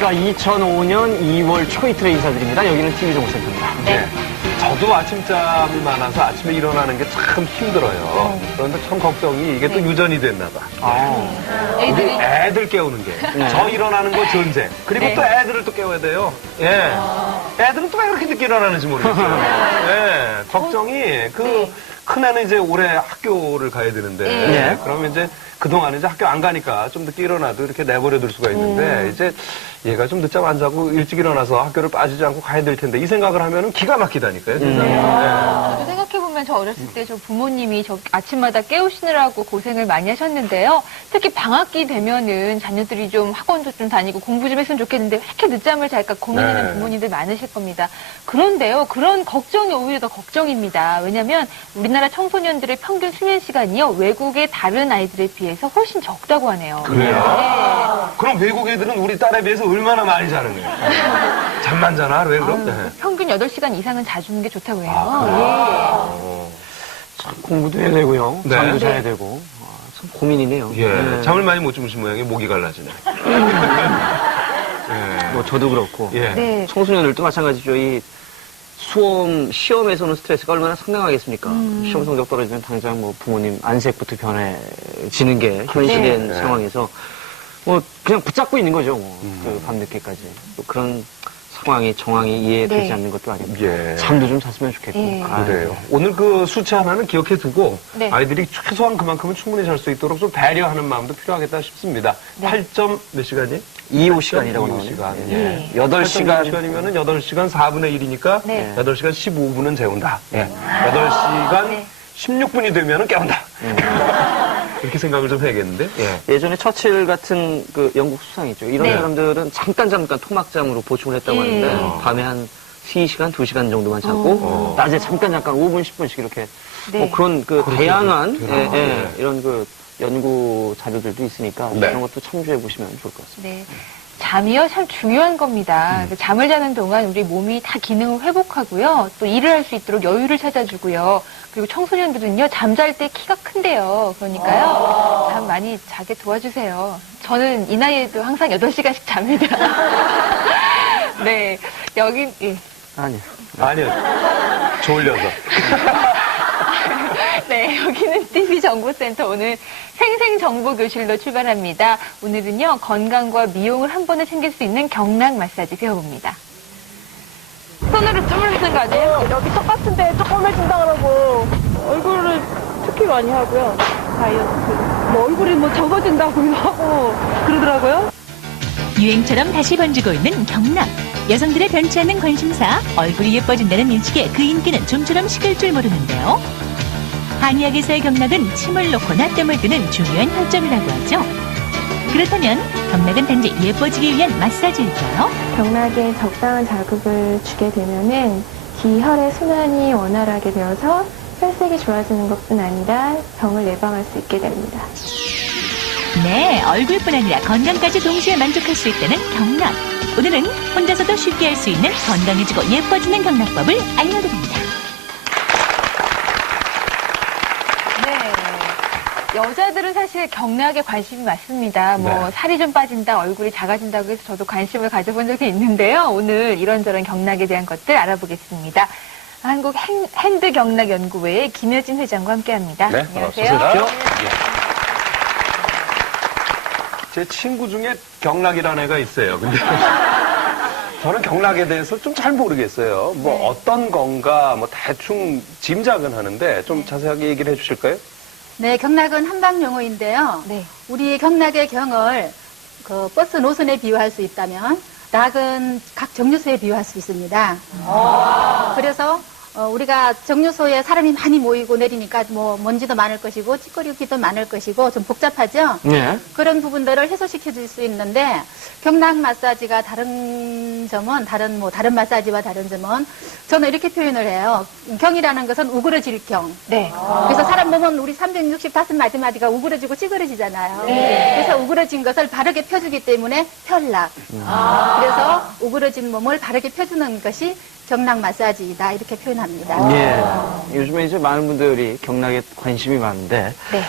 안녕하십니까. 2005년 2월 초이틀에 인사드립니다. 여기는 TV정보센터입니다. 네. 저도 아침잠이 많아서 아침에 일어나는 게 참 힘들어요. 그런데 참 걱정이 이게 또 유전이 됐나 봐. 우리 애들 깨우는 게. 저 일어나는 거 전쟁. 그리고 또 애들을 또 깨워야 돼요. 예. 애들은 또 왜 그렇게 늦게 일어나는지 모르겠어요. 예. 걱정이 큰애는 이제 올해 학교를 가야 되는데 그러면 이제 그동안 이제 학교 안 가니까 좀 늦게 일어나도 이렇게 내버려둘 수가 있는데 이제 얘가 좀 늦잠 안 자고 일찍 일어나서 학교를 빠지지 않고 가야 될 텐데 이 생각을 하면은 기가 막히다니까요. 세상에. 저도 생각해보면 저 어렸을 때 저 부모님이 저 아침마다 깨우시느라고 고생을 많이 하셨는데요. 특히 방학기 되면은 자녀들이 좀 학원도 좀 다니고 공부 좀 했으면 좋겠는데 왜 이렇게 늦잠을 잘까 고민하는 부모님들 많으실 겁니다. 그런데요, 그런 걱정이 오히려 더 걱정입니다. 왜냐면 우리나라 청소년들의 평균 수면 시간이요, 외국의 다른 아이들에 비해서 훨씬 적다고 하네요. 그래요? 그럼 외국 애들은 우리 딸에 비해서 얼마나 많이 자는 거예요? 잠만 자나? 왜 그럼? 평균 8시간 이상은 자주는 게 좋다고 해요. 참 공부도 해야 되고요. 잠도 자야 되고. 참 고민이네요. 예. 잠을 많이 못 주무신 모양이 목이 갈라지네. 뭐 저도 그렇고. 예. 청소년들도 마찬가지죠. 이 시험에서는 스트레스가 얼마나 상당하겠습니까? 시험 성적 떨어지면 당장 뭐 부모님 안색부터 변해지는 게 현실인 상황에서 뭐 그냥 붙잡고 있는 거죠. 그 밤늦게까지. 또 그런 상황이 정황이 이해되지 않는 것도 아니고 잠도 좀 잤으면 좋겠고. 그래요. 오늘 그 수치 하나는 기억해 두고 아이들이 최소한 그만큼은 충분히 잘 수 있도록 좀 배려하는 마음도 필요하겠다 싶습니다. 8점 몇 시간이? 25시간이라고 25시간. 나오네요. 8시간. 8시간이면은 8시간 4분의 1이니까 8시간 15분은 재운다. 8시간 16분이 되면은 깨운다. 이렇게 생각을 좀 해야겠는데. 예전에 처칠 같은 그 영국 수상 있죠. 이런 사람들은 잠깐 토막잠으로 보충을 했다고 하는데 밤에 한 3시간, 2시간 정도만 자고 낮에 잠깐 5분, 10분씩 이렇게 뭐 그런 그 다양한 이런 그 연구 자료들도 있으니까 그런 것도 참조해 보시면 좋을 것 같습니다. 잠이요, 참 중요한 겁니다. 잠을 자는 동안 우리 몸이 다 기능을 회복하고요. 또 일을 할 수 있도록 여유를 찾아주고요. 그리고 청소년들은요, 잠잘 때 키가 큰데요. 그러니까요, 잠 많이 자게 도와주세요. 저는 이 나이에도 항상 8시간씩 잡니다. 여긴, 아니요. 졸려서. 여기는 TV정보센터 오늘 생생정보교실로 출발합니다. 오늘은요, 건강과 미용을 한 번에 챙길 수 있는 경락 마사지 배워봅니다. 손으로 주물르는 거 아니에요? 여기 똑같은데 조그매진다 그러고 얼굴을 특히 많이 하고요. 다이어트. 뭐 얼굴이 뭐 적어진다고 하고 그러더라고요. 유행처럼 다시 번지고 있는 경락. 여성들의 변치 않는 관심사, 얼굴이 예뻐진다는 인식에 그 인기는 좀처럼 식을 줄 모르는데요. 한의학에서의 경락은 침을 놓고 나뜸을 뜨는 중요한 혈점이라고 하죠. 그렇다면 경락은 단지 예뻐지기 위한 마사지일까요? 경락에 적당한 자극을 주게 되면은 기혈의 순환이 원활하게 되어서 혈색이 좋아지는 것뿐 아니라 병을 예방할 수 있게 됩니다. 네, 얼굴뿐 아니라 건강까지 동시에 만족할 수 있다는 경락. 오늘은 혼자서도 쉽게 할 수 있는 건강해지고 예뻐지는 경락법을 알려드립니다. 여자들은 사실 경락에 관심이 많습니다. 살이 좀 빠진다, 얼굴이 작아진다고 해서 저도 관심을 가져본 적이 있는데요. 오늘 이런저런 경락에 대한 것들 알아보겠습니다. 한국 핸드경락연구회의 김여진 회장과 함께합니다. 안녕하세요. 제 친구 중에 경락이라는 애가 있어요. 근데 저는 경락에 대해서 좀 잘 모르겠어요. 어떤 건가 대충 짐작은 하는데 좀 자세하게 얘기를 해주실까요? 네, 경락은 한방 용어인데요. 우리 경락의 경을 그 버스 노선에 비유할 수 있다면 락은 각 정류소에 비유할 수 있습니다. 그래서 우리가 정류소에 사람이 많이 모이고 내리니까 뭐 먼지도 많을 것이고 찌꺼기도 많을 것이고 좀 복잡하죠? 그런 부분들을 해소시켜 줄 수 있는데 경락 마사지가 다른 점은 다른 마사지와 다른 점은 저는 이렇게 표현을 해요. 경이라는 것은 우그러질 경. 그래서 사람 보면 우리 365마디마디가 우그러지고 찌그러지잖아요. 그래서 우그러진 것을 바르게 펴주기 때문에 혈락. 그래서 우그러진 몸을 바르게 펴주는 것이 경락 마사지이다 이렇게 표현합니다. 예. 요즘에 이제 많은 분들이 경락에 관심이 많은데, 네.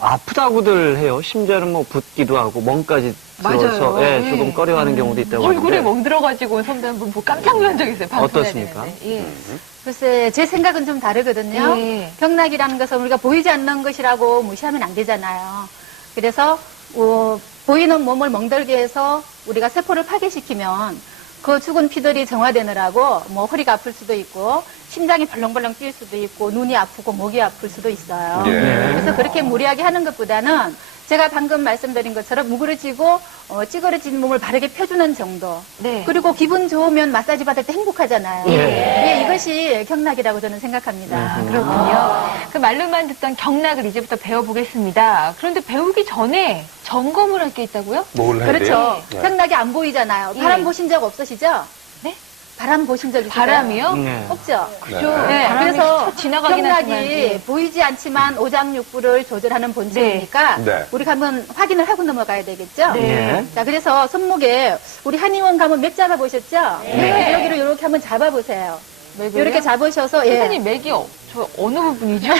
아프다고들 해요. 심지어는 뭐 붓기도 하고, 멍까지 들어서, 맞아요. 예, 네. 조금 꺼려하는 경우도 있다고 얼굴에 하는데. 멍 들어가지고 선배 한 번 보고 깜짝 놀란 적 있어요. 방송해야 어떻습니까? 되는데. 예. 글쎄 제 생각은 좀 다르거든요. 예. 경락이라는 것은 우리가 보이지 않는 것이라고 무시하면 안 되잖아요. 그래서 보이는 몸을 멍들게 해서 우리가 세포를 파괴시키면 그 죽은 피들이 정화되느라고 뭐 허리가 아플 수도 있고 심장이 벌렁벌렁 뛸 수도 있고 눈이 아프고 목이 아플 수도 있어요. 예. 그래서 그렇게 무리하게 하는 것보다는 제가 방금 말씀드린 것처럼 무그러지고 찌그러진 몸을 바르게 펴주는 정도. 네. 그리고 기분 좋으면 마사지 받을 때 행복하잖아요. 예. 예, 이것이 경락이라고 저는 생각합니다. 그렇군요. 그 말로만 듣던 경락을 이제부터 배워보겠습니다. 그런데 배우기 전에 점검을 할 게 있다고요? 뭘 해야 돼요? 그렇죠. 네. 경락이 안 보이잖아요. 예. 바람 보신 적 없으시죠? 네? 바람 보신 적 있어요? 바람이요? 네. 없죠? 그죠. 네, 바람이 그래서 스쳐 지나가긴 하지만, 경락이 예. 보이지 않지만 오장육부를 조절하는 본체이니까 네. 우리가 한번 확인을 하고 넘어가야 되겠죠? 네. 자, 그래서 손목에 우리 한의원 가면 맥 잡아보셨죠? 네. 여기를 이렇게 한번 잡아보세요. 맥을요? 이렇게 잡으셔서 예. 선생님 맥이 저 어느 부분이죠?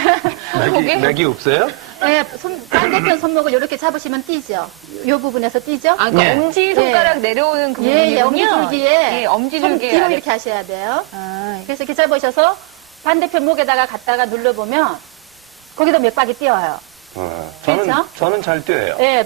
손목에? 맥이 없어요? 네, 반대편 손목을 이렇게 잡으시면 띄죠. 이 부분에서 띄죠? 아, 그러니까 예. 엄지 손가락 내려오는 그 예, 예, 부분이군요. 엄지줄기에 예, 엄지줄기에 손 뒤로 아래. 이렇게 하셔야 돼요. 아, 그래서 이렇게 잡으셔서 반대편 목에다가 갖다가 눌러보면 거기도 맥박이 뛰어요. 그렇죠? 저는 잘 뛰어요. 네,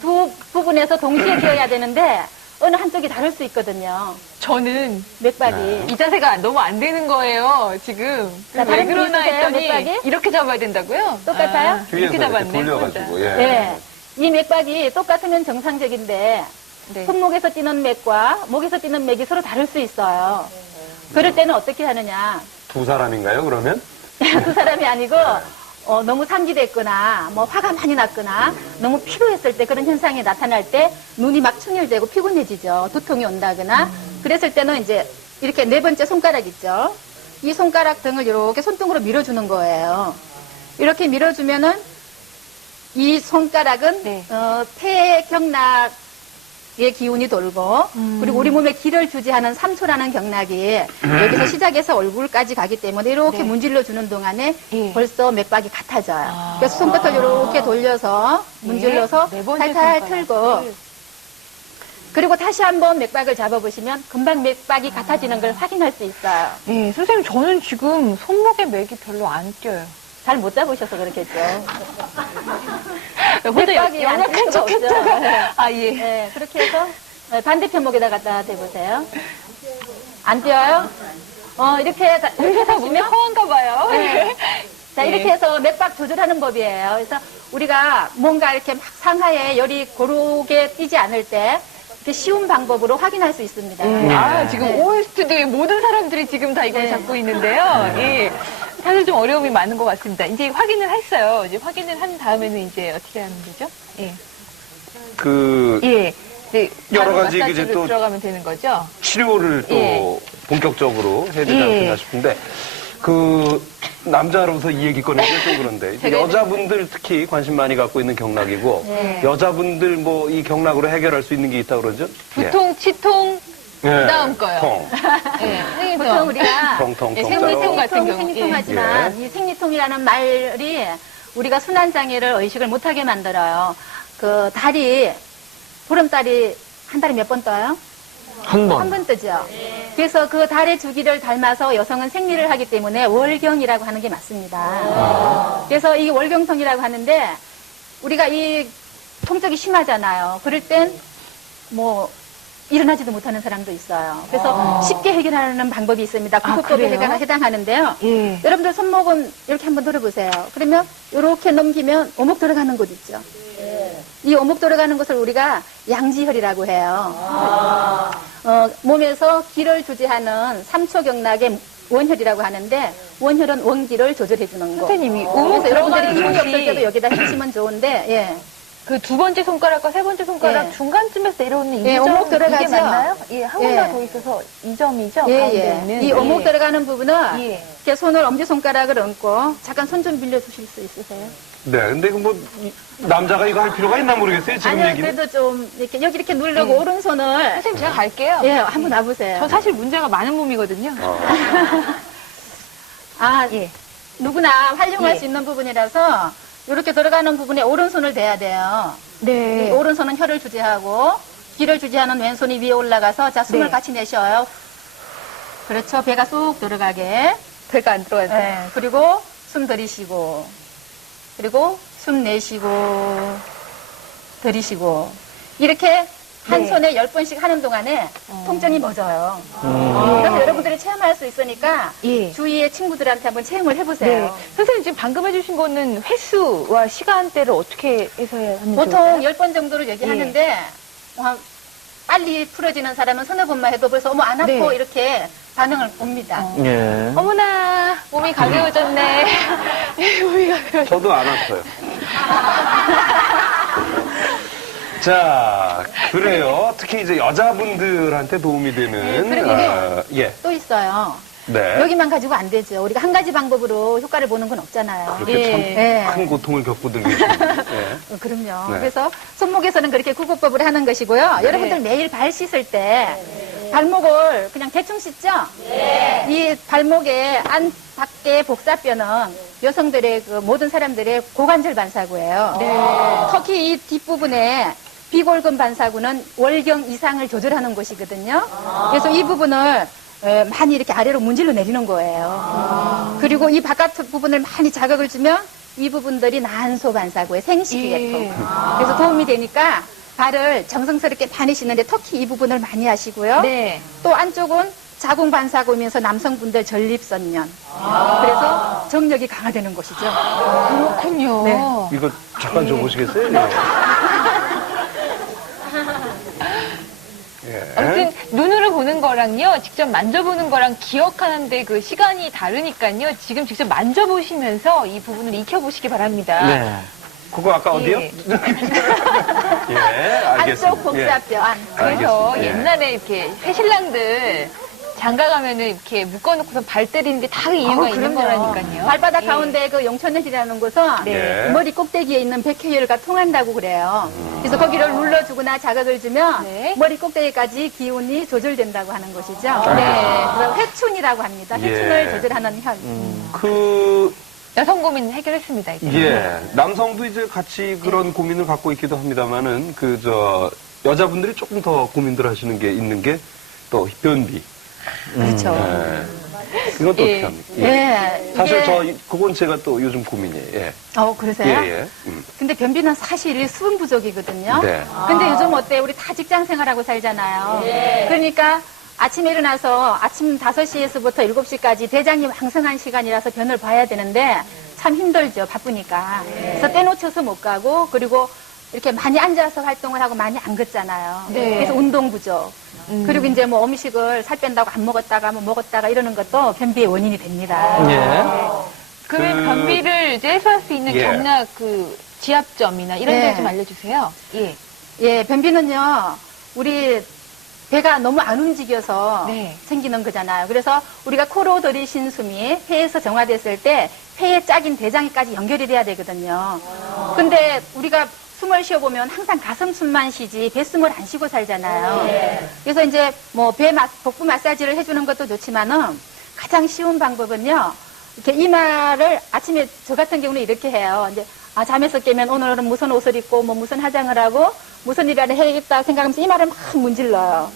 두 부분에서 동시에 뛰어야 되는데 어느 한쪽이 다를 수 있거든요. 저는 맥박이. 이 자세가 너무 안 되는 거예요, 지금. 자, 왜 다른 그러나 분 있으세요, 했더니 맥박이? 이렇게 잡아야 된다고요? 똑같아요? 아, 뒤에서 이렇게 이렇게 잡았네. 돌려가지고, 예. 네. 이 맥박이 똑같으면 정상적인데 네. 손목에서 뛰는 맥과 목에서 뛰는 맥이 서로 다를 수 있어요. 그럴 때는 어떻게 하느냐. 두 사람인가요, 그러면? 두 사람이 아니고 너무 상기됐거나 뭐 화가 많이 났거나 너무 피로했을 때 그런 현상이 나타날 때 눈이 막 충혈되고 피곤해지죠. 두통이 온다거나 그랬을 때는 이제 이렇게 네 번째 손가락 있죠. 이 손가락 등을 이렇게 손등으로 밀어주는 거예요. 이렇게 밀어주면은 이 손가락은 네. 폐경락의 기운이 돌고 그리고 우리 몸에 기를 주지하는 삼초라는 경락이 여기서 시작해서 얼굴까지 가기 때문에 이렇게 네. 문질러 주는 동안에 예. 벌써 맥박이 같아져요. 그래서 손끝을 이렇게 돌려서 문질러서 네 번째 탈탈 손가락. 틀고 그리고 다시 한번 맥박을 잡아보시면 금방 맥박이 같아지는 걸 확인할 수 있어요. 네, 선생님 저는 지금 손목에 맥이 별로 안 뛰어요. 잘 못 잡으셔서 그렇겠죠. 혼자 맥박이 안 연약한 뛸 수가 없죠. 척했다가 아 예. 네, 그렇게 해서 반대편 목에다 갖다 대보세요. 안 뛰어요? 이렇게 우리가 다 몸이 하시면 허한가 봐요. 네. 자, 예. 이렇게 해서 맥박 조절하는 법이에요. 그래서 우리가 뭔가 이렇게 막 상하에 열이 고르게 뛰지 않을 때 이렇게 쉬운 방법으로 확인할 수 있습니다. 아, 지금 네. OL 스튜디오의 모든 사람들이 지금 다 이걸 네. 잡고 있는데요. 예. 사실 좀 어려움이 많은 것 같습니다. 이제 확인을 했어요. 이제 확인을 한 다음에는 이제 어떻게 하는 거죠? 예. 네. 이제 여러 바로 가지 이제 마사지로 또 들어가면 되는 거죠? 치료를 또 예. 본격적으로 해야 되지 예. 않겠나 싶은데, 남자로서 이 얘기 꺼내기 좀 그런데, 이제 제가 여자분들 특히 관심 많이 갖고 있는 경락이고, 네. 여자분들 뭐 이 경락으로 해결할 수 있는 게 있다고 그러죠? 두통, 치통, 예. 그다음 거요. 통. 예. 선생님, 보통 우리가 통통, 예, 통짜로. 생리통 같은 경우. 생리통하지만 이 생리통이라는 말이 우리가 순환장애를 의식을 못하게 만들어요. 그 달이 보름달이 한 달에 몇 번 떠요? 한 번. 한 번 뜨죠. 그래서 그 달의 주기를 닮아서 여성은 생리를 하기 때문에 월경이라고 하는 게 맞습니다. 그래서 이 월경통이라고 하는데 우리가 이 통증이 심하잖아요. 그럴 땐 뭐 일어나지도 못하는 사람도 있어요. 그래서 쉽게 해결하는 방법이 있습니다. 구급법에 그래요? 해당하는데요. 예. 여러분들 손목은 이렇게 한번 들어보세요. 그러면 이렇게 넘기면 오목 들어가는 곳 있죠. 이 오목 들어가는 것을 우리가 양지혈이라고 해요. 몸에서 기를 주지하는 삼초경락의 원혈이라고 하는데 원혈은 원기를 조절해 주는 거. 선생님이 그래서 오목 여러분들이 들어가는 기운이 없을 곳이 때도 여기다 해주시면 좋은데 예. 그 두 번째 손가락과 세 번째 손가락 예. 중간쯤에서 내려오는 이 예, 점, 오목 들어가죠? 이게 맞나요? 예, 한 군데 예. 더 있어서 이 점이죠? 예, 가운데 예. 있는. 이 오목 예. 들어가는 부분은 예. 이렇게 손을 엄지손가락을 얹고 잠깐 손 좀 빌려주실 수 있으세요? 네, 근데 그 뭐, 남자가 이거 할 필요가 있나 모르겠어요, 지금 아니요, 얘기는. 그래도 좀 이렇게 여기 이렇게 누르고 오른손을 선생님, 제가 갈게요. 예, 한번 놔보세요. 저 사실 문제가 많은 몸이거든요. 아, 예. 누구나 활용할 예. 수 있는 부분이라서 이렇게 들어가는 부분에 오른손을 대야 돼요. 네. 이 오른손은 혀를 주지하고 귀를 주지하는 왼손이 위에 올라가서 자 숨을 네. 같이 내쉬어요. 그렇죠. 배가 쑥 들어가게. 배가 안 들어가요. 네. 그리고 숨 들이쉬고 그리고 숨 내쉬고 들이쉬고 이렇게 한 네. 손에 10번씩 하는 동안에 통증이 멎어요. 그래서 여러분들이 체험할 수 있으니까 예. 주위의 친구들한테 한번 체험을 네. 해보세요. 선생님 지금 방금 해주신 거는 횟수와 시간대를 어떻게 해서 해야 하면 보통 좋을까요? 10번 정도를 얘기하는데 빨리 풀어지는 사람은 서너 번만 해도 벌써 어머 안 아파 네. 이렇게 반응을 봅니다. 예. 어머나 몸이 가벼워졌네. 몸이 가벼워졌네. 저도 안 아파요. 자, 그래요. 특히 이제 여자분들한테 도움이 되는. 그리고 예. 또 있어요. 네. 여기만 가지고 안 되죠. 우리가 한 가지 방법으로 효과를 보는 건 없잖아요. 그렇게 참 예. 큰 고통을 겪고들 계십니다. 예. 그럼요. 네. 그래서 손목에서는 그렇게 구급법을 하는 것이고요. 여러분들 매일 발 씻을 때 발목을 그냥 대충 씻죠? 이 발목의 안 밖에 복사뼈는 여성들의 그 모든 사람들의 고관절 반사구예요. 특히 이 뒷부분에 비골근 반사구는 월경 이상을 조절하는 곳이거든요. 그래서 이 부분을 많이 이렇게 아래로 문질러 내리는 거예요. 그리고 이 바깥 부분을 많이 자극을 주면 이 부분들이 난소 반사구의 생식계통. 그래서 도움이 되니까 발을 정성스럽게 많이 씻는데 특히 이 부분을 많이 하시고요. 네. 또 안쪽은 자궁 반사구면서 남성분들 전립선년. 그래서 정력이 강화되는 곳이죠. 그렇군요. 네. 이거 잠깐 줘보시겠어요? 예. 예. 아무튼 눈으로 보는 거랑요, 직접 만져보는 거랑 기억하는데 그 시간이 다르니까요. 지금 직접 만져보시면서 이 부분을 익혀보시기 바랍니다. 네. 그거 아까 어디요? 예. 예, 알겠습니다. 안쪽 복사뼈 안. 그래서 알겠습니다. 예. 옛날에 이렇게 새신랑들 장가 가면은 이렇게 묶어놓고서 발 때리는 게 다 이유가 있는 거라니까요. 발바닥 예. 가운데 그 용천혈이라는 곳은 네. 머리 꼭대기에 있는 백회혈과 통한다고 그래요. 그래서 거기를 눌러주거나 자극을 주면 네. 머리 꼭대기까지 기운이 조절된다고 하는 것이죠. 네. 그래서 회춘이라고 합니다. 예. 회춘을 조절하는 혈. 그, 여성 고민 해결했습니다, 이제. 예. 남성도 이제 같이 그런 고민을 갖고 있기도 합니다만은, 여자분들이 조금 더 고민들 하시는 게 있는 게 또 변비. 그렇죠. 이것도 어떻게 예. 합니까? 예. 사실 이게- 그건 제가 또 요즘 고민이에요. 예. 그러세요? 예, 예. 근데 변비는 사실 수분 부족이거든요. 네. 근데 요즘 어때? 우리 다 직장 생활하고 살잖아요. 그러니까 아침에 일어나서 아침 5시에서부터 7시까지 대장이 왕성한 시간이라서 변을 봐야 되는데 참 힘들죠. 바쁘니까. 그래서 때놓쳐서 못 가고 그리고 이렇게 많이 앉아서 활동을 하고 많이 안 걷잖아요. 네. 그래서 운동 부족. 그리고 이제 뭐 음식을 살 뺀다고 안 먹었다가 뭐 먹었다가 이러는 것도 변비의 원인이 됩니다. 예. 그러면 그- 변비를 이제 해소할 수 있는 예. 경락 지압점이나 이런 네. 데 좀 알려주세요. 예. 예, 변비는요, 우리 배가 너무 안 움직여서 네. 생기는 거잖아요. 그래서 우리가 코로 들이신 숨이 폐에서 정화됐을 때 폐에 짝인 대장에까지 연결이 돼야 되거든요. 근데 우리가 숨을 쉬어보면 항상 가슴 숨만 쉬지 뱃숨을 안 쉬고 살잖아요. 그래서 이제 뭐 복부 마사지를 해주는 것도 좋지만은 가장 쉬운 방법은요, 이렇게 이마를 아침에 저 같은 경우는 이렇게 해요. 이제 잠에서 깨면 오늘은 무슨 옷을 입고 뭐 무슨 화장을 하고 무슨 일을 해야겠다 생각하면서 이마를 막 문질러요.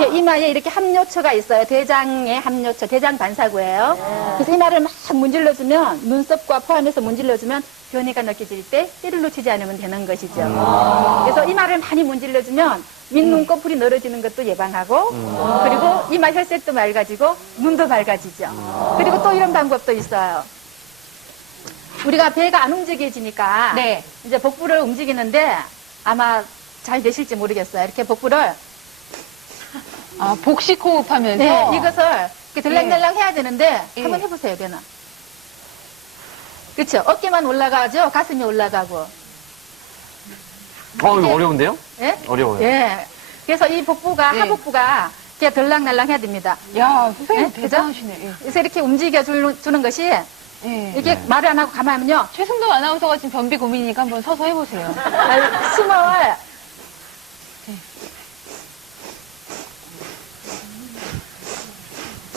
이렇게 이마에 이렇게 함요처가 있어요. 대장의 함요처, 대장 반사구예요. 그래서 이마를 막 문질러주면 눈썹과 포함해서 문질러주면 변이가 느껴질 때 때를 놓치지 않으면 되는 것이죠. 그래서 이마를 많이 문질러주면 밑눈꺼풀이 늘어지는 것도 예방하고 그리고 이마 혈색도 맑아지고 눈도 밝아지죠. 그리고 또 이런 방법도 있어요. 우리가 배가 안 움직여지니까 네. 이제 복부를 움직이는데 아마 잘 되실지 모르겠어요. 이렇게 복부를 복식 호흡하면서. 네, 이것을 이렇게 들락날락 해야 되는데 예. 한번 해보세요, 배나. 그렇죠. 어깨만 올라가죠. 가슴이 올라가고. 이거 어려운데요? 예? 어려워요. 예. 그래서 이 복부가, 네. 하복부가 이렇게 들락날락 해야 됩니다. 야, 선생님 네? 대단하시네. 예. 그래서 이렇게 움직여 주는 것이 예. 이렇게 말을 안 하고 가만히 하면요. 최승도 아나운서가 지금 변비 고민이니까 한번 서서 해보세요. 숨을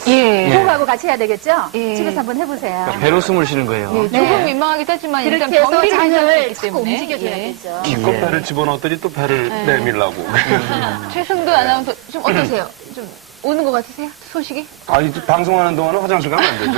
예. 호흡하고 같이 해야 되겠죠? 예. 집에서 한번 해보세요. 그러니까 배로 숨을 쉬는 거예요. 예, 네. 조금 민망하긴 하지만 일단 이렇게 해서 변비를 해소할 수 장을 있기 자꾸 때문에. 움직여줘야겠죠. 기껏 배를 집어넣었더니 또 배를 내밀라고. 최승도 아나운서 좀 어떠세요? 좀 오는 것 같으세요? 소식이? 아니, 방송하는 동안은 화장실 가면 안 되죠.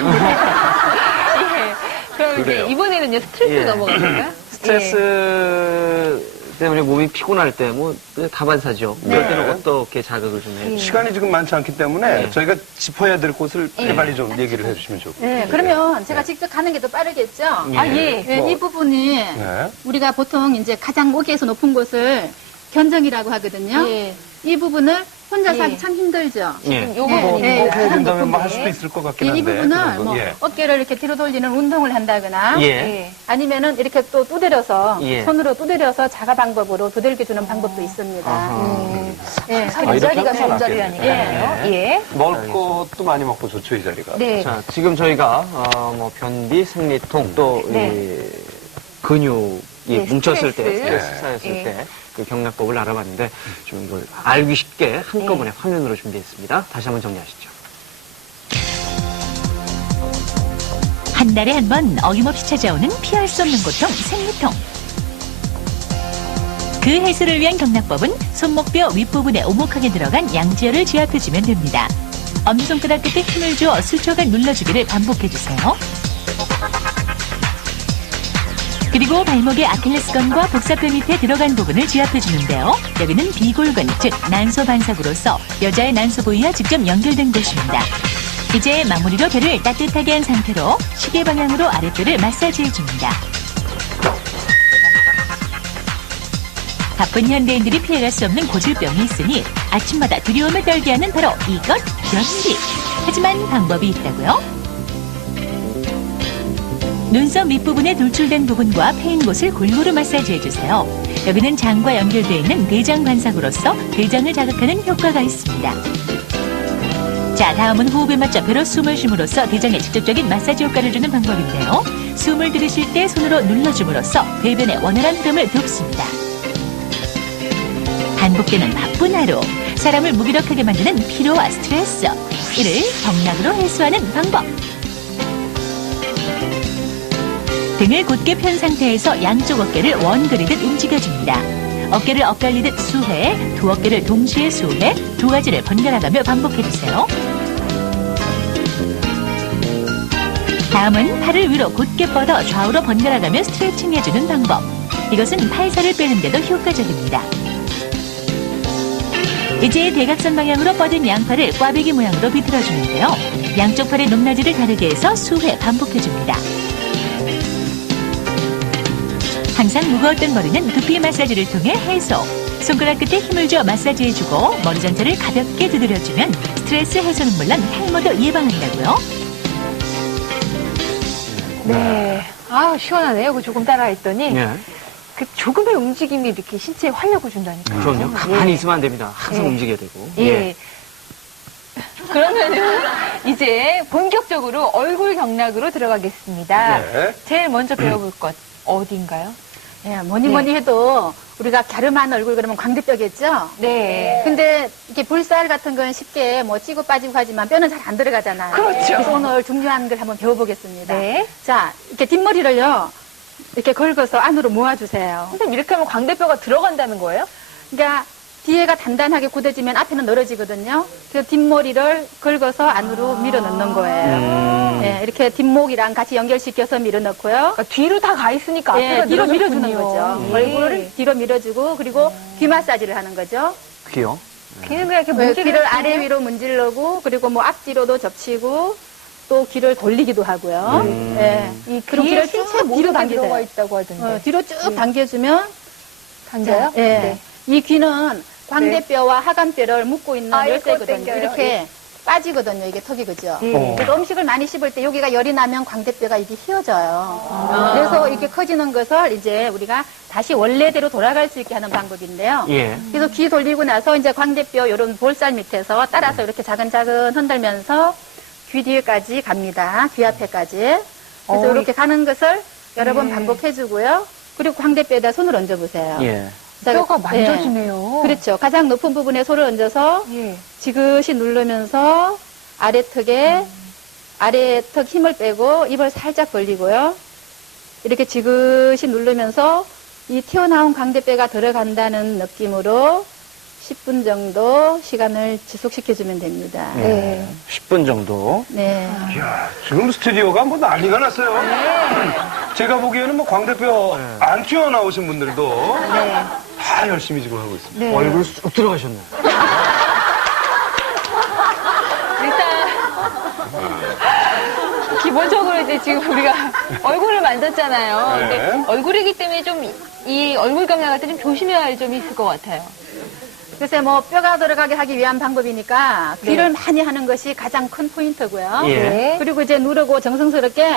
예. 그럼 이제 그래요. 이번에는요 스트레스 예. 넘어가실까요? 스트레스 때문에 몸이 피곤할 때 뭐 다반사죠. 그럴 때는 어떻게 자극을 좀 해요? 시간이 지금 많지 않기 때문에 저희가 짚어야 될 곳을 빨리 좀 얘기를 해주시면 좋겠어요. 네, 그러면 제가 직접 하는 게 더 빠르겠죠? 아, 예. 예, 이 부분이 네. 우리가 보통 이제 가장 목에서 높은 곳을 견정이라고 하거든요. 예. 이 부분을 혼자서 예. 하기 참 힘들죠. 예. 요거 네, 부분. 네. 해야 가장 된다면 높은 뭐 할 곳에. 수도 있을 것 같긴 한데. 이 부분을 그런 뭐 건, 예. 어깨를 이렇게 뒤로 돌리는 운동을 한다거나 예. 예. 아니면은 이렇게 또 두드려서 예. 손으로 두드려서 자가 방법으로 두들겨 주는 방법도 있습니다. 이 예. 이렇게 자리가 하면 잠자리라니까요. 예. 먹을 것도 많이 먹고 좋죠, 이 자리가. 네. 자, 지금 저희가 뭐 변비, 생리통 또 네. 이 근육이 예, 뭉쳤을 때, 스트레스. 스트레스 쌓였을 예. 때 그 경락법을 알아봤는데 좀 이걸 알기 쉽게 한꺼번에 화면으로 준비했습니다. 다시 한번 정리하시죠. 한 달에 한 번 어김없이 찾아오는 피할 수 없는 고통, 생리통. 그 해소를 위한 경락법은 손목뼈 윗부분에 오목하게 들어간 양지혈을 지압해주면 됩니다. 엄지손가락 끝에 힘을 주어 수초간 눌러주기를 반복해주세요. 그리고 발목의 아킬레스건과 복사뼈 밑에 들어간 부분을 지압해주는데요. 여기는 비골근, 즉 난소반삭으로서 여자의 난소 부위와 직접 연결된 곳입니다. 이제 마무리로 뼈를 따뜻하게 한 상태로 시계 방향으로 아랫뼈를 마사지해줍니다. 바쁜 현대인들이 피해갈 수 없는 고질병이 있으니 아침마다 두려움을 떨게 하는 바로 이것, 변비. 하지만 방법이 있다고요? 눈썹 밑부분에 돌출된 부분과 패인 곳을 골고루 마사지해주세요. 여기는 장과 연결되어 있는 대장 관삭으로서 대장을 자극하는 효과가 있습니다. 자, 다음은 호흡에 맞춰 배로 숨을 쉼으로써 대장에 직접적인 마사지 효과를 주는 방법인데요. 숨을 들이쉴 때 손으로 눌러줌으로써 배변의 원활한 흐름을 돕습니다. 반복되는 바쁜 하루, 사람을 무기력하게 만드는 피로와 스트레스, 이를 경락으로 해소하는 방법. 등을 곧게 편 상태에서 양쪽 어깨를 원 그리듯 움직여줍니다. 어깨를 엇갈리듯 수회, 두 어깨를 동시에 수회, 두 가지를 번갈아가며 반복해주세요. 다음은 팔을 위로 곧게 뻗어 좌우로 번갈아가며 스트레칭 해주는 방법. 이것은 팔살을 빼는 데도 효과적입니다. 이제 대각선 방향으로 뻗은 양팔을 꽈배기 모양으로 비틀어주는데요. 양쪽 팔의 높낮이를 다르게 해서 수회 반복해줍니다. 항상 무거웠던 머리는 두피 마사지를 통해 해소. 손가락 끝에 힘을 줘 마사지해주고 머리 전체를 가볍게 두드려주면 스트레스 해소는 물론 탈모도 예방한다고요. 네. 아우, 시원하네요. 그 조금 따라했더니. 예. 그 조금의 움직임이 이렇게 신체에 활력을 준다니까요. 그럼요. 가만히 있으면 안 됩니다. 항상 예. 움직여야 되고. 예. 그러면은 이제 본격적으로 얼굴 경락으로 들어가겠습니다. 네. 제일 먼저 배워볼 것 어디인가요? 예, 뭐니 해도 우리가 갸름한 얼굴 그러면 광대뼈겠죠? 네. 근데 이렇게 볼살 같은 건 쉽게 뭐 찌고 빠지고 하지만 뼈는 잘 안 들어가잖아요. 그렇죠. 그래서 오늘 중요한 걸 한번 배워보겠습니다. 네. 자, 이렇게 뒷머리를요, 이렇게 긁어서 안으로 모아주세요. 선생님 이렇게 하면 광대뼈가 들어간다는 거예요? 그러니까 뒤에가 단단하게 굳어지면 앞에는 늘어지거든요. 그래서 뒷머리를 긁어서 안으로 밀어 넣는 거예요. 예, 이렇게 뒷목이랑 같이 연결시켜서 밀어 넣고요. 그러니까 뒤로 다 가 있으니까 예, 앞에가 뒤로 늘어졌군요. 밀어주는 거죠. 예. 얼굴을 뒤로 밀어주고 그리고 귀 마사지를 하는 거죠. 귀요. 귀는 그냥 이렇게 네, 문지르는 귀를 아래 위로 문질러고 그리고 뭐 앞뒤로도 접치고 또 귀를 돌리기도 하고요. 예. 이 그리고 귀에 귀를 쭉 신체 모두가 뒤로 당기세요. 들어가 있다고 하던데. 뒤로 쭉 당겨주면 당겨요? 예. 이 귀는 광대뼈와 하관뼈를 묶고 있는 아, 이거 열쇠거든요. 당겨요. 이렇게 빠지거든요. 이게 턱이 그죠? 그래서 음식을 많이 씹을 때 여기가 열이 나면 광대뼈가 이게 휘어져요. 그래서 이렇게 커지는 것을 이제 우리가 다시 원래대로 돌아갈 수 있게 하는 방법인데요. 예. 그래서 귀 돌리고 나서 이제 광대뼈 이런 볼살 밑에서 따라서 이렇게 차근차근 흔들면서 귀 뒤에까지 갑니다. 귀 앞에까지. 그래서 이렇게 가는 것을 여러 번 반복해주고요. 그리고 광대뼈에다 손을 얹어보세요. 예. 뼈가 만져지네요. 그렇죠. 가장 높은 부분에 손을 얹어서 예. 지그시 누르면서 아래턱에 아래턱 힘을 빼고 입을 살짝 벌리고요. 이렇게 지그시 누르면서 이 튀어나온 광대뼈가 들어간다는 느낌으로 10분 정도 시간을 지속시켜주면 됩니다. 네. 10분 정도. 네. 이야, 지금 스튜디오가 뭐 난리가 났어요. 제가 보기에는 뭐 광대뼈 안 튀어나오신 분들도 다 열심히 지금 하고 있습니다. 네. 얼굴 쑥 들어가셨네요. 일단 기본적으로 이제 지금 우리가 얼굴을 만졌잖아요. 네. 근데 얼굴이기 때문에 좀 이 얼굴 경락할 때 좀 조심해야 할 점이 있을 것 같아요. 글쎄 뭐 뼈가 들어가게 하기 위한 방법이니까 귀를 많이 하는 것이 가장 큰 포인트고요. 예. 그리고 이제 누르고 정성스럽게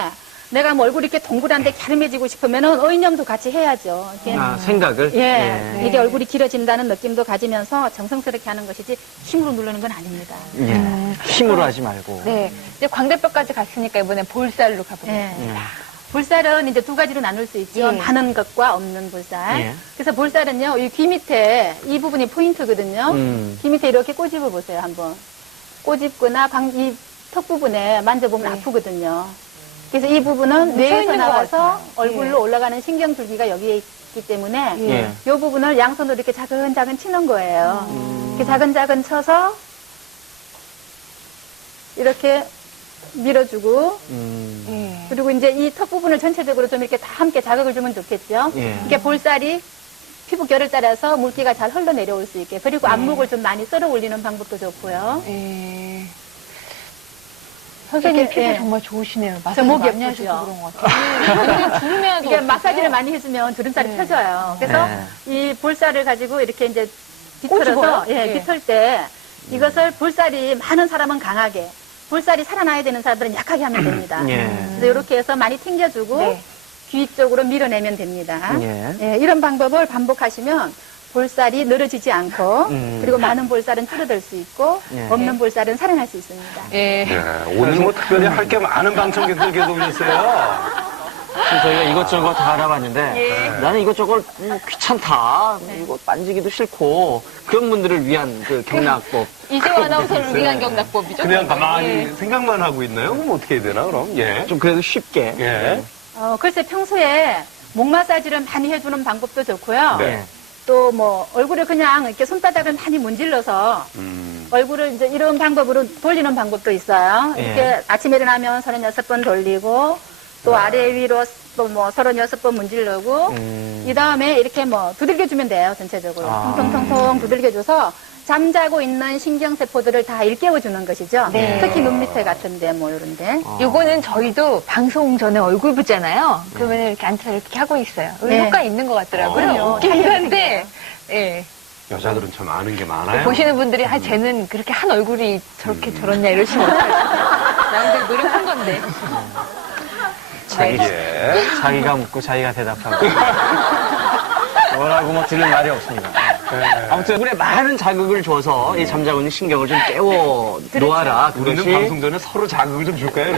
내가 뭐 얼굴이 이렇게 동그란데 갸름해지고 싶으면은 어인염도 같이 해야죠. 이렇게 아, 생각을? 예, 이게 얼굴이 길어진다는 느낌도 가지면서 정성스럽게 하는 것이지 힘으로 누르는 건 아닙니다. 예. 힘으로 하지 말고. 네. 이제 광대뼈까지 갔으니까 이번엔 볼살로 가보겠습니다. 예. 볼살은 이제 두 가지로 나눌 수 있죠. 예. 많은 것과 없는 볼살. 예. 그래서 볼살은요, 이 귀 밑에 이 부분이 포인트거든요. 귀 밑에 이렇게 꼬집어 보세요, 한번. 꼬집거나 이 턱 부분에 만져보면 아프거든요. 그래서 이 부분은 뇌에서 있는 것 나와서 같아요. 얼굴로 올라가는 신경줄기가 여기에 있기 때문에 예. 이 부분을 양손으로 이렇게 자근자근 치는 거예요. 이렇게 자근자근 쳐서 이렇게 밀어주고 예. 그리고 이제 이 턱 부분을 전체적으로 좀 이렇게 다 함께 자극을 주면 좋겠죠. 예. 이렇게 볼살이 피부 결을 따라서 물기가 잘 흘러내려올 수 있게. 그리고 앞목을 좀 많이 쓸어 올리는 방법도 좋고요. 예. 선생님 이렇게, 피부 예. 정말 좋으시네요. 저 마사지 목이 많이 하셔서 예쁘죠? 그런 것 같아요. 주름이라도 이게 없으세요? 마사지를 많이 해주면 주름살이 네. 펴져요. 그래서 이 볼살을 가지고 이렇게 이제 뒤틀어서, 꼬집어요? 예, 예. 뒤틀 때 이것을 볼살이 많은 사람은 강하게, 볼살이 살아나야 되는 사람들은 약하게 하면 됩니다. 예. 그래서 이렇게 해서 많이 튕겨주고 네. 귀 쪽으로 밀어내면 됩니다. 예. 예, 이런 방법을 반복하시면 볼살이 늘어지지 않고 그리고 많은 볼살은 줄어들 수 있고 예. 없는 볼살은 살아날 수 있습니다. 예. 예, 오늘 뭐 특별히 할 게 많은 방청객들 계속 오셨어요. 지금 저희가 이것저것 다 알아봤는데 예. 나는 이것저것 귀찮다. 이거 만지기도 싫고 그런 분들을 위한 그 경락법. 이재호 아나운서를 위한 경락법이죠. 그냥 가만히 예. 생각만 하고 있나요? 그럼 어떻게 해야 되나, 그럼? 예. 좀 그래도 쉽게. 예. 글쎄 평소에 목 마사지를 많이 해주는 방법도 좋고요. 네. 예. 또 뭐 얼굴을 그냥 이렇게 손바닥을 많이 문질러서 얼굴을 이제 이런 방법으로 돌리는 방법도 있어요. 예. 이렇게 아침에 일어나면 36번 돌리고 또 아래 위로 또 뭐 36번 문질르고 이 다음에 이렇게 뭐 두들겨주면 돼요. 전체적으로 통통통통 두들겨줘서 잠자고 있는 신경세포들을 다 일깨워주는 것이죠. 네. 특히 눈 밑에 같은데 뭐 이런데. 요거는 저희도 방송 전에 얼굴 보잖아요. 그러면 이렇게 앉아서 이렇게 하고 있어요. 네. 효과 있는 것 같더라고요. 웃기긴 한데, 예. 여자들은 참 아는 게 많아요. 보시는 분들이, 쟤는 그렇게 한 얼굴이 저렇게 저렇냐 이러시면 어떡하지? 나름대로 노력한 건데. 자기가 묻고 자기가 대답하고. 뭐라고 뭐 들을 말이 없습니다. 아무튼 얼굴에 많은 자극을 줘서 이 잠자고 있는 신경을 좀 깨워 놓아라. 우리는 그것이 방송 전에 서로 자극을 좀 줄까요?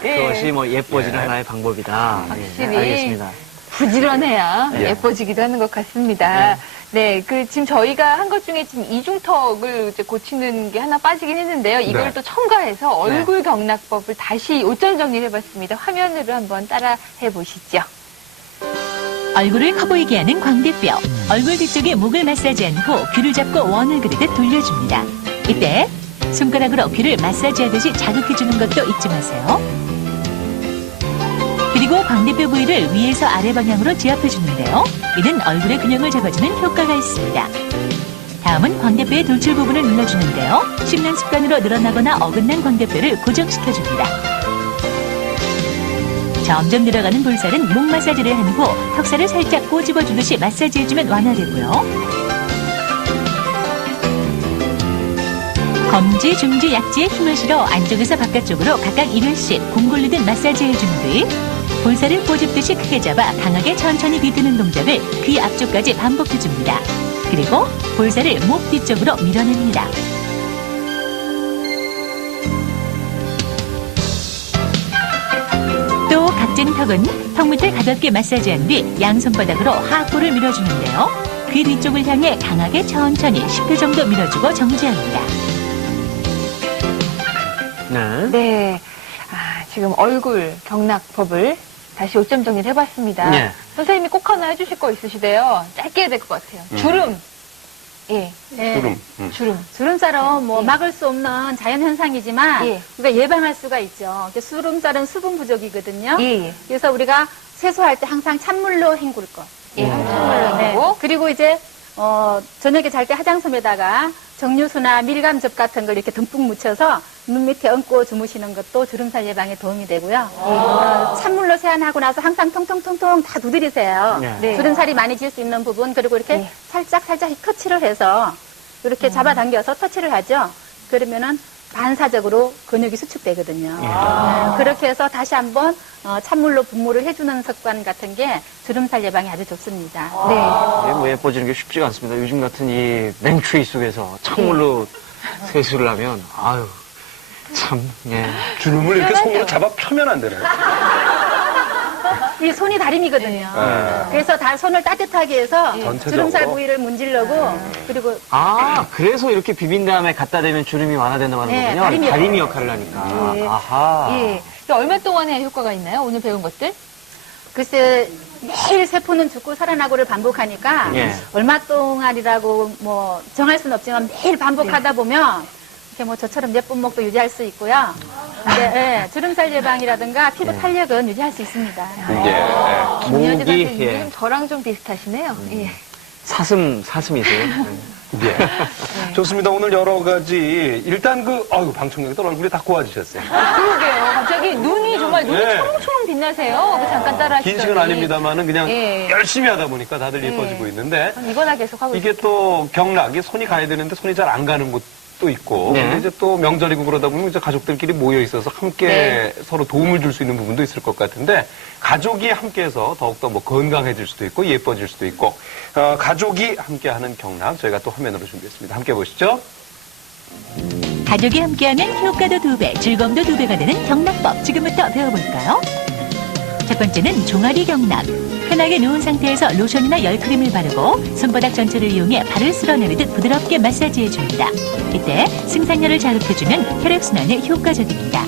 그것이 뭐 예뻐지는 하나의 방법이다. 확실히. 알겠습니다. 부지런해야 예뻐지기도 하는 것 같습니다. 네, 지금 저희가 한 것 중에 지금 이중턱을 이제 고치는 게 하나 빠지긴 했는데요. 이걸 네. 또 첨가해서 얼굴 경락법을 다시 옷장 정리를 해봤습니다. 화면으로 한번 따라 해보시죠. 얼굴을 커 보이게 하는 광대뼈. 얼굴 뒤쪽에 목을 마사지한 후 귀를 잡고 원을 그리듯 돌려줍니다. 이때 손가락으로 귀를 마사지하듯이 자극해주는 것도 잊지 마세요. 그리고 광대뼈 부위를 위에서 아래 방향으로 지압해주는데요. 이는 얼굴의 균형을 잡아주는 효과가 있습니다. 다음은 광대뼈의 돌출 부분을 눌러주는데요. 씹는 습관으로 늘어나거나 어긋난 광대뼈를 고정시켜줍니다. 점점 늘어가는 볼살은 목 마사지를 한 후 턱살을 살짝 꼬집어주듯이 마사지해주면 완화되고요. 검지, 중지, 약지에 힘을 실어 안쪽에서 바깥쪽으로 각각 1회씩 공굴리듯 마사지해준 뒤 볼살을 꼬집듯이 크게 잡아 강하게 천천히 비트는 동작을 귀 앞쪽까지 반복해줍니다. 그리고 볼살을 목 뒤쪽으로 밀어냅니다. 또 각진 턱은 턱 밑을 가볍게 마사지한 뒤 양손바닥으로 하악부를 밀어주는데요. 귀 뒤쪽을 향해 강하게 천천히 10회 정도 밀어주고 정지합니다. 네. 네. 지금 얼굴 경락법을 다시 요점 정리를 해봤습니다. 네. 선생님이 꼭 하나 해주실 거 있으시대요. 짧게 해야 될 것 같아요. 주름. 예. 네. 주름. 주름살은 뭐 막을 수 없는 자연 현상이지만 예. 우리가 예방할 수가 있죠. 주름살은 수분 부족이거든요. 예. 그래서 우리가 세수할 때 항상 찬물로 헹굴 거. 예. 한참을 네. 하고. 그리고 이제 저녁에 잘 때 화장솜에다가 정류수나 밀감즙 같은 걸 이렇게 듬뿍 묻혀서 눈 밑에 얹고 주무시는 것도 주름살 예방에 도움이 되고요. 찬물로 세안하고 나서 항상 통통통통 다 두드리세요. 네. 주름살이 많이 질 수 있는 부분, 그리고 이렇게 네. 살짝 터치를 해서 이렇게 잡아당겨서 터치를 하죠. 그러면은 반사적으로 근육이 수축되거든요. 그렇게 해서 다시 한번 찬물로 분무를 해주는 습관 같은 게 주름살 예방에 아주 좋습니다. 네. 이게 뭐 예뻐지는 게 쉽지가 않습니다. 요즘 같은 이 냉추위 속에서 찬물로 세수를 하면, 아유, 참, 예. 주름을 이렇게 손으로 잡아 펴면 안 되나요? 이 손이 다림이거든요. 그래서 손을 따뜻하게 해서 전체적으로? 주름살 부위를 문지르고 그리고 그래서 이렇게 비빈 다음에 갖다 대면 주름이 완화된다고 하는 네, 거군요. 다림이 역할을 하니까. 예. 아하. 예. 얼마 동안에 효과가 있나요? 오늘 배운 것들? 글쎄 매일 세포는 죽고 살아나고를 반복하니까 예. 얼마 동안이라고 뭐 정할 수는 없지만 매일 반복하다 보면 이렇게 뭐 저처럼 예쁜 목도 유지할 수 있고요. 근데 예, 주름살 예방이라든가 피부 탄력은 유지할 수 있습니다. 김여지 목이, 선생님 예. 저랑 좀 비슷하시네요. 예. 사슴이세요. 예. 좋습니다. 오늘 여러 가지, 일단 방청객들 얼굴이 다 고와지셨어요. 그러게요. 갑자기 눈이 정말 눈이 네. 초롱초롱 빛나세요. 잠깐 따라 하시더니. 긴 시간 아닙니다만은 그냥 예. 열심히 하다 보니까 다들 예뻐지고 있는데, 이거나 계속 하고 이게 또 경락이 손이 가야 되는데 손이 잘 안 가는 곳도 있고, 네. 근데 이제 또 명절이고 그러다 보면 이제 가족들끼리 모여 있어서 함께 서로 도움을 줄 수 있는 부분도 있을 것 같은데, 가족이 함께해서 더욱더 뭐 건강해질 수도 있고 예뻐질 수도 있고, 가족이 함께하는 경락 저희가 또 화면으로 준비했습니다. 함께 보시죠. 가족이 함께하면 효과도 2배, 즐거움도 2배가 되는 경락법 지금부터 배워볼까요? 첫 번째는 종아리 경락. 편하게 누운 상태에서 로션이나 열크림을 바르고 손바닥 전체를 이용해 발을 쓸어내리듯 부드럽게 마사지해줍니다. 이때 승산혈을 자극해주면 혈액순환에 효과적입니다.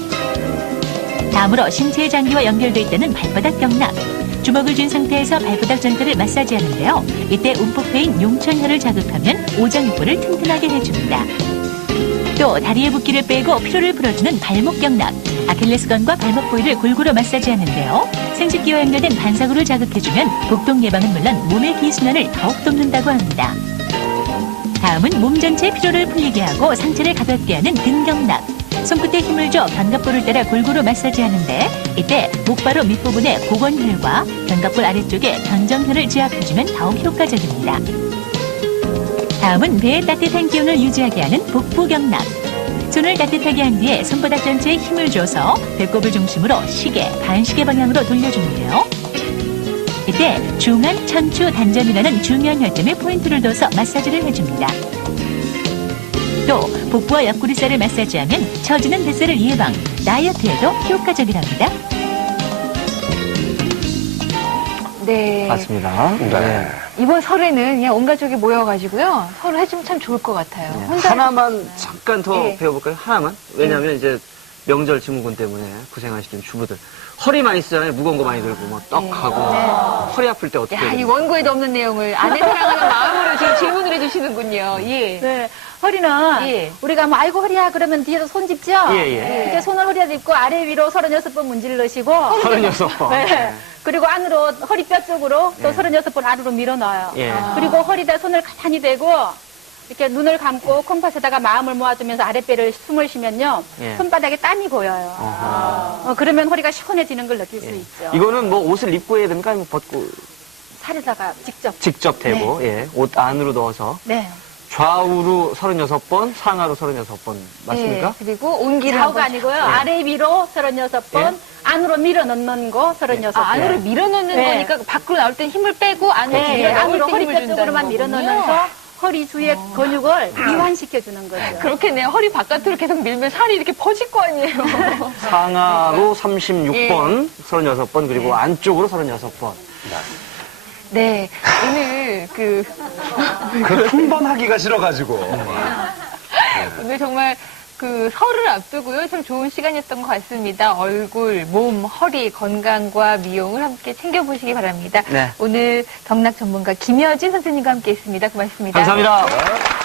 다음으로 신체의 장기와 연결돼 있다는 발바닥 경락. 주먹을 쥔 상태에서 발바닥 전체를 마사지하는데요. 이때 움푹 패인 용천혈을 자극하면 오장육부를 튼튼하게 해줍니다. 또 다리의 붓기를 빼고 피로를 풀어주는 발목 경락. 아킬레스건과 발목 부위를 골고루 마사지하는데요. 생식기와 연결된 반사구를 자극해주면 복통 예방은 물론 몸의 기순환을 더욱 돕는다고 합니다. 다음은 몸 전체의 피로를 풀리게 하고 상체를 가볍게 하는 등 경락. 손끝에 힘을 줘 견갑골을 따라 골고루 마사지하는데 이때 목바로 밑부분에 고건혈과 견갑골 아래쪽에 견정혈을 지압해주면 더욱 효과적입니다. 다음은 배의 따뜻한 기운을 유지하게 하는 복부 경락. 손을 따뜻하게 한 뒤에 손바닥 전체에 힘을 줘서 배꼽을 중심으로 시계, 반시계 방향으로 돌려주는데요. 이때 중안, 천추, 단전이라는 중요한 혈점에 포인트를 둬서 마사지를 해줍니다. 또 복부와 옆구리살을 마사지하면 처지는 뱃살을 예방, 다이어트에도 효과적이랍니다. 네. 맞습니다. 네. 이번 설에는 그냥 온 가족이 모여가지고요. 서로 해주면 참 좋을 것 같아요. 혼자 하나만 잠깐 더 예. 배워볼까요? 하나만? 왜냐하면 이제 명절 증후군 때문에 고생하시는 주부들. 허리 많이 쓰잖아요. 무거운 거 많이 들고, 뭐 떡하고. 허리 아플 때 어떻게 해야 야, 이 돼요? 원고에도 없는 내용을 아내 사랑하는 마음으로 지금 질문을 해주시는군요. 예. 네. 허리는 예. 우리가 뭐 아이고 허리야 그러면 뒤에서 손 짚죠? 예. 이렇게 손을 허리에 짚고 아래 위로 36번 문질러시고 36번. 네. 그리고 안으로 허리뼈 쪽으로 또 36번 안으로 밀어 넣어요. 예. 그리고 허리에다 손을 가만히 대고 이렇게 눈을 감고 콩팥에다가 마음을 모아주면서 아랫배를 숨을 쉬면요. 예. 손바닥에 땀이 고여요. 그러면 허리가 시원해지는 걸 느낄 수 있죠. 이거는 뭐 옷을 입고 해야 됩니까? 아니면 벗고 살에다가 직접. 직접 대고, 예. 옷 안으로 넣어서. 네. 좌우로 36번, 상하로 36번. 맞습니까? 네, 그리고 온기를 좌우가 한번 아니고요. 아래 위로 36번, 안으로 밀어 넣는 거 36번. 안으로 밀어넣는 네. 거니까 밖으로 나올 땐 힘을 빼고 안으로 네, 안으로 허리뼈 준다는 쪽으로만 밀어 거군요. 넣으면서 허리 주위의 근육을 이완시켜 주는 거죠. 그렇겠네요. 허리 바깥으로 계속 밀면 살이 이렇게 퍼질 거 아니에요. 상하로 36번, 36번, 그리고 안쪽으로 36번. 네, 오늘 한 번 하기가 싫어가지고. 오늘 정말 설을 앞두고요. 참 좋은 시간이었던 것 같습니다. 얼굴, 몸, 허리, 건강과 미용을 함께 챙겨보시기 바랍니다. 네. 오늘 경락 전문가 김여진 선생님과 함께 했습니다. 고맙습니다. 감사합니다.